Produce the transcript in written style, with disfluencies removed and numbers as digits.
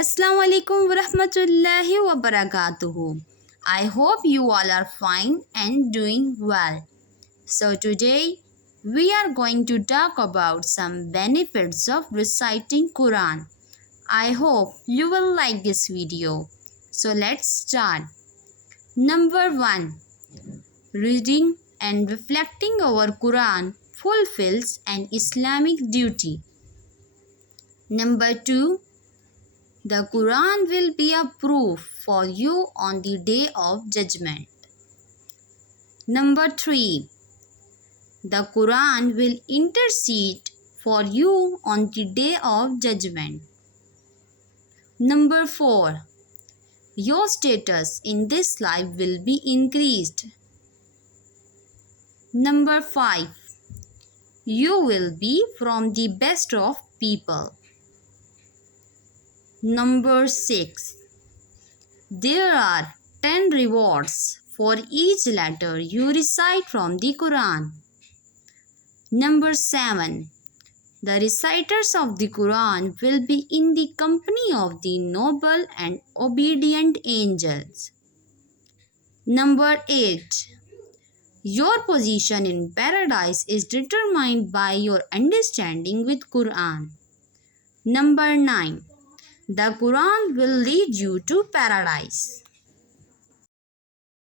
Assalamu alaikum wa rahmatullahi wa barakatuhu. I hope you all are fine and doing well. So today we are going to talk about some benefits of reciting Quran. I hope you will like this video. So let's start. Number 1. Reading and reflecting our Quran fulfills an Islamic duty. Number 2. The Quran will be a proof for you on the day of judgment. Number 3. The Quran will intercede for you on the day of judgment. Number 4. Your status in this life will be increased. Number 5. You will be from the best of people. Number 6. There are 10 rewards for each letter you recite from the Quran. Number 7. The reciters of the Quran will be in the company of the noble and obedient angels. Number 8. Your position in paradise is determined by your understanding with Quran. Number 9. The Quran will lead you to paradise.